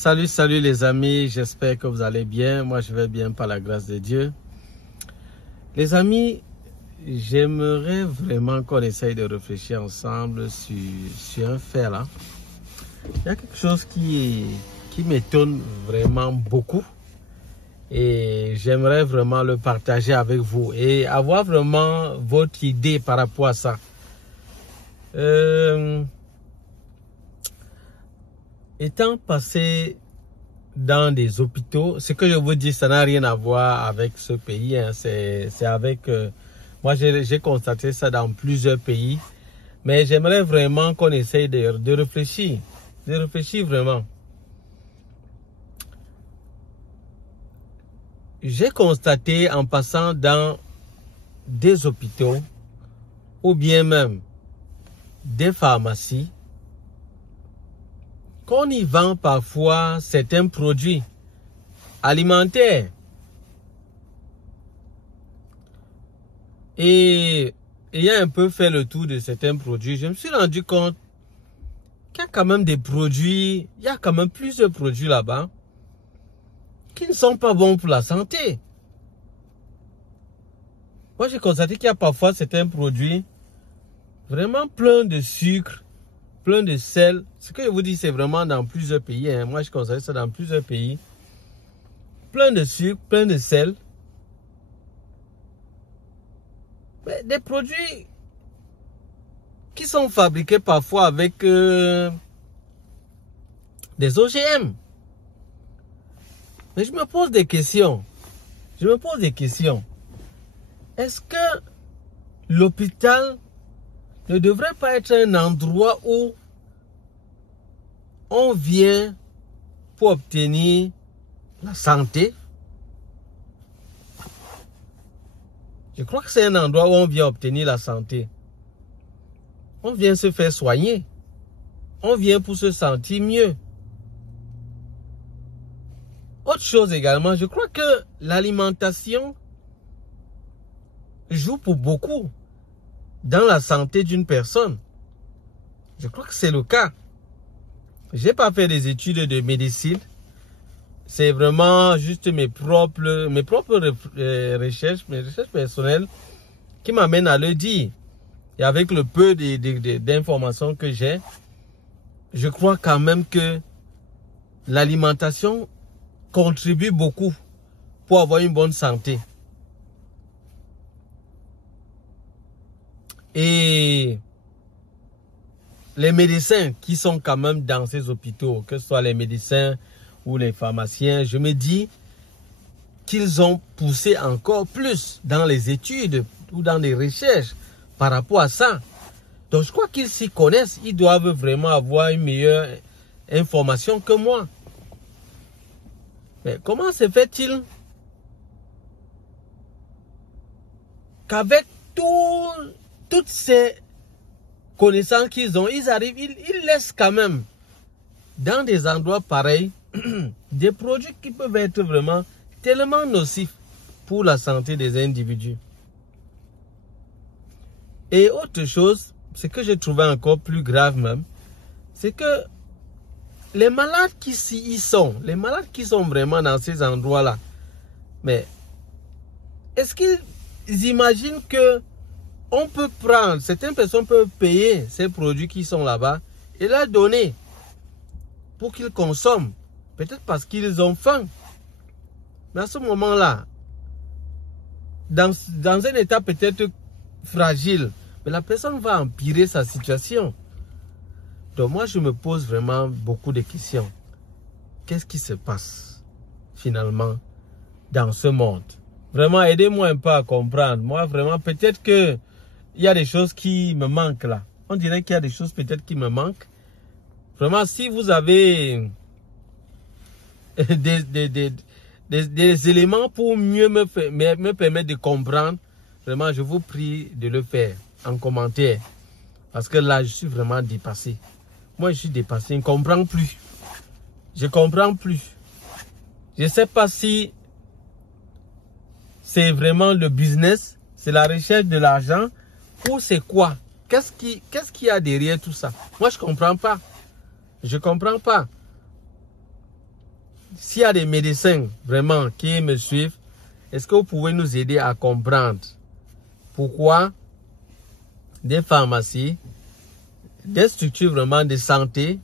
Salut les amis, j'espère que vous allez bien. Moi je vais bien par la grâce de Dieu. Les amis, j'aimerais vraiment qu'on essaye de réfléchir ensemble sur un fait là. Il y a quelque chose qui m'étonne vraiment beaucoup et j'aimerais vraiment le partager avec vous et avoir vraiment votre idée par rapport à ça. Étant passé dans des hôpitaux, ce que je vous dis, ça n'a rien à voir avec ce pays, hein. C'est avec... moi, j'ai constaté ça dans plusieurs pays, mais j'aimerais vraiment qu'on essaye de réfléchir vraiment. J'ai constaté en passant dans des hôpitaux ou bien même des pharmacies qu'on y vend parfois certains produits alimentaires. Et ayant un peu fait le tour de certains produits, je me suis rendu compte qu'il y a quand même des produits, il y a quand même plusieurs produits là-bas qui ne sont pas bons pour la santé. Moi, j'ai constaté qu'il y a parfois certains produits vraiment pleins de sucre, plein de sel. Ce que je vous dis, c'est vraiment dans plusieurs pays, hein. Moi, je constate ça dans plusieurs pays. Plein de sucre, plein de sel. Mais des produits qui sont fabriqués parfois avec des OGM. Mais je me pose des questions. Est-ce que l'hôpital ne devrait pas être un endroit où on vient pour obtenir la santé? Je crois que c'est un endroit où on vient obtenir la santé. On vient se faire soigner. On vient pour se sentir mieux. Autre chose également, je crois que l'alimentation joue pour beaucoup dans la santé d'une personne. Je crois que c'est le cas. J'ai pas fait des études de médecine. C'est vraiment juste mes propres recherches, mes recherches personnelles qui m'amènent à le dire. Et avec le peu d'informations que j'ai, je crois quand même que l'alimentation contribue beaucoup pour avoir une bonne santé. Et les médecins qui sont quand même dans ces hôpitaux, que ce soit les médecins ou les pharmaciens, je me dis qu'ils ont poussé encore plus dans les études ou dans les recherches par rapport à ça. Donc je crois qu'ils s'y connaissent, ils doivent vraiment avoir une meilleure information que moi. Mais comment se fait-il qu'avec toutes ces connaissances qu'ils ont, ils arrivent, ils laissent quand même dans des endroits pareils des produits qui peuvent être vraiment tellement nocifs pour la santé des individus. Et autre chose, ce que j'ai trouvé encore plus grave même, c'est que les malades qui y sont, les malades qui sont vraiment dans ces endroits-là, mais est-ce qu'ils imaginent que on peut prendre, certaines personnes peuvent payer ces produits qui sont là-bas et leur donner pour qu'ils consomment, peut-être parce qu'ils ont faim. Mais à ce moment-là, dans un état peut-être fragile, mais la personne va empirer sa situation. Donc moi, je me pose vraiment beaucoup de questions. Qu'est-ce qui se passe finalement dans ce monde? Vraiment, aidez-moi un peu à comprendre. Moi, vraiment, peut-être que il y a des choses qui me manquent là. On dirait qu'il y a des choses peut-être qui me manquent. Vraiment, si vous avez des éléments pour mieux me permettre de comprendre, vraiment, je vous prie de le faire en commentaire. Parce que là, je suis vraiment dépassé. Moi, je suis dépassé. Je ne comprends plus. Je ne comprends plus. Je ne sais pas si c'est vraiment le business, c'est la recherche de l'argent ou c'est quoi? Qu'est-ce qu'il y a derrière tout ça? Moi, je ne comprends pas. Je ne comprends pas. s'il y a des médecins vraiment qui me suivent, est-ce que vous pouvez nous aider à comprendre pourquoi des pharmacies, des structures vraiment de santé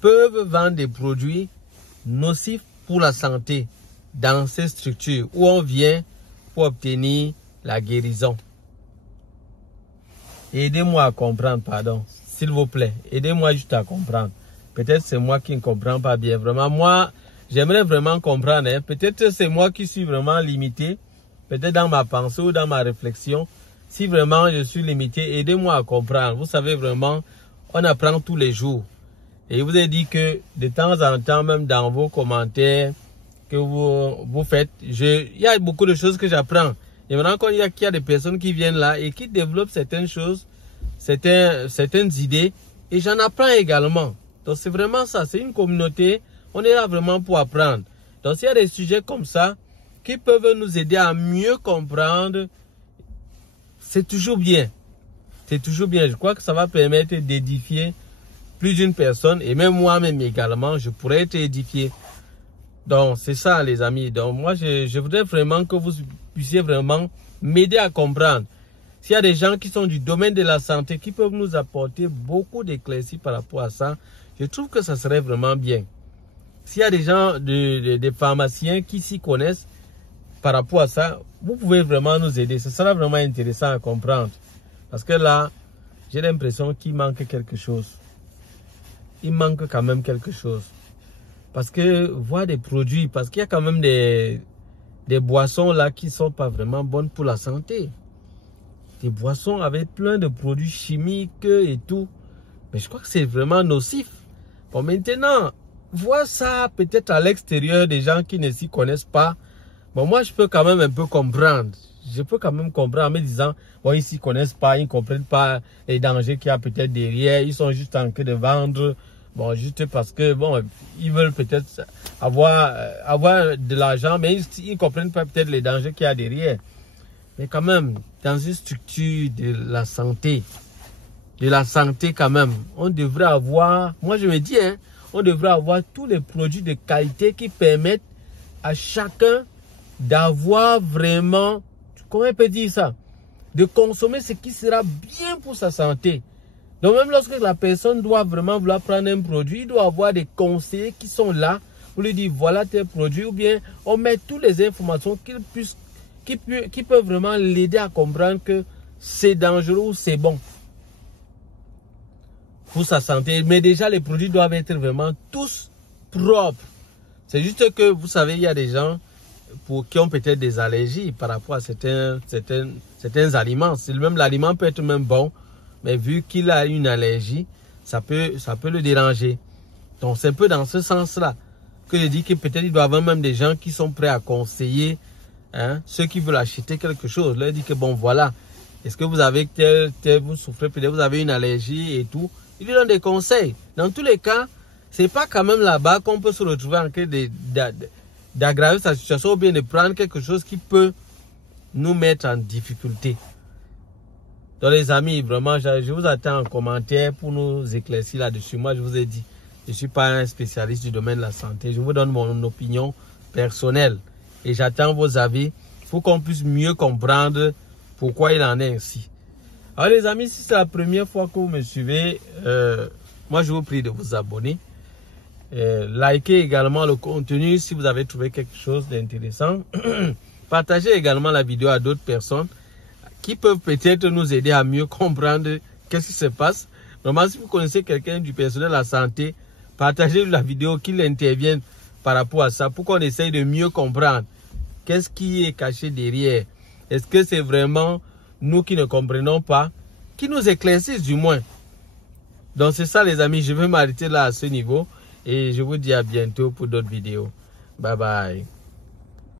peuvent vendre des produits nocifs pour la santé dans ces structures où on vient pour obtenir la guérison? Aidez-moi à comprendre, pardon, s'il vous plaît. Aidez-moi juste à comprendre. Peut-être c'est moi qui ne comprends pas bien. Vraiment, moi, j'aimerais vraiment comprendre. Hein. Peut-être c'est moi qui suis vraiment limité. Peut-être dans ma pensée ou dans ma réflexion. Si vraiment je suis limité, aidez-moi à comprendre. Vous savez vraiment, on apprend tous les jours. Et je vous ai dit que de temps en temps, même dans vos commentaires que vous faites, il y a beaucoup de choses que j'apprends. Et maintenant qu'il y a des personnes qui viennent là et qui développent certaines choses, certaines idées, et j'en apprends également. Donc c'est vraiment ça, c'est une communauté, on est là vraiment pour apprendre. Donc s'il y a des sujets comme ça qui peuvent nous aider à mieux comprendre, c'est toujours bien. C'est toujours bien. Je crois que ça va permettre d'édifier plus d'une personne et même moi-même également, je pourrais être édifié. Donc c'est ça les amis. Donc moi je voudrais vraiment que vous puissiez vraiment m'aider à comprendre. S'il y a des gens qui sont du domaine de la santé qui peuvent nous apporter beaucoup d'éclaircies par rapport à ça, je trouve que ça serait vraiment bien. S'il y a des gens, des pharmaciens qui s'y connaissent par rapport à ça, vous pouvez vraiment nous aider. Ce sera vraiment intéressant à comprendre. Parce que là, j'ai l'impression qu'il manque quelque chose. Il manque quand même quelque chose. Parce que voir des produits, parce qu'il y a quand même des boissons là qui ne sont pas vraiment bonnes pour la santé. Des boissons avec plein de produits chimiques et tout. Mais je crois que c'est vraiment nocif. Bon, maintenant, voir ça peut-être à l'extérieur des gens qui ne s'y connaissent pas. Bon, moi, je peux quand même un peu comprendre. Je peux quand même comprendre en me disant, bon, ils ne s'y connaissent pas, ils ne comprennent pas les dangers qu'il y a peut-être derrière. Ils sont juste en train de vendre. Bon, juste parce que, bon, ils veulent peut-être avoir de l'argent, mais ils ne comprennent pas peut-être les dangers qu'il y a derrière. Mais quand même, dans une structure de la santé quand même, on devrait avoir, moi je me dis, hein, on devrait avoir tous les produits de qualité qui permettent à chacun d'avoir vraiment, comment on peut dire ça, de consommer ce qui sera bien pour sa santé. Donc même lorsque la personne doit vraiment vouloir prendre un produit, il doit avoir des conseillers qui sont là pour lui dire voilà tes produits, ou bien on met toutes les informations qui peuvent vraiment l'aider à comprendre que c'est dangereux ou c'est bon pour sa santé. Mais déjà, les produits doivent être vraiment tous propres. C'est juste que, vous savez, il y a des gens qui ont peut-être des allergies par rapport à certains aliments. Même l'aliment peut être même bon, mais vu qu'il a une allergie, ça peut le déranger. Donc, c'est un peu dans ce sens-là que je dis que peut-être il doit y avoir même des gens qui sont prêts à conseiller ceux qui veulent acheter quelque chose. Leur dit que bon, voilà, est-ce que vous avez vous souffrez, peut-être vous avez une allergie et tout. Ils lui donnent des conseils. Dans tous les cas, c'est pas quand même là-bas qu'on peut se retrouver en train d'aggraver sa situation ou bien de prendre quelque chose qui peut nous mettre en difficulté. Donc les amis, vraiment, je vous attends en commentaire pour nous éclaircir là-dessus. Moi, je vous ai dit, je ne suis pas un spécialiste du domaine de la santé. Je vous donne mon opinion personnelle. Et j'attends vos avis pour qu'on puisse mieux comprendre pourquoi il en est ainsi. Alors les amis, si c'est la première fois que vous me suivez, moi je vous prie de vous abonner. Likez également le contenu si vous avez trouvé quelque chose d'intéressant. Partagez également la vidéo à d'autres personnes qui peuvent peut-être nous aider à mieux comprendre qu'est-ce qui se passe. Normalement, si vous connaissez quelqu'un du personnel de la santé, partagez la vidéo, qu'il intervienne par rapport à ça pour qu'on essaye de mieux comprendre qu'est-ce qui est caché derrière. Est-ce que c'est vraiment nous qui ne comprenons pas, qui nous éclaircissent du moins. Donc c'est ça les amis, je vais m'arrêter là à ce niveau et je vous dis à bientôt pour d'autres vidéos. Bye bye.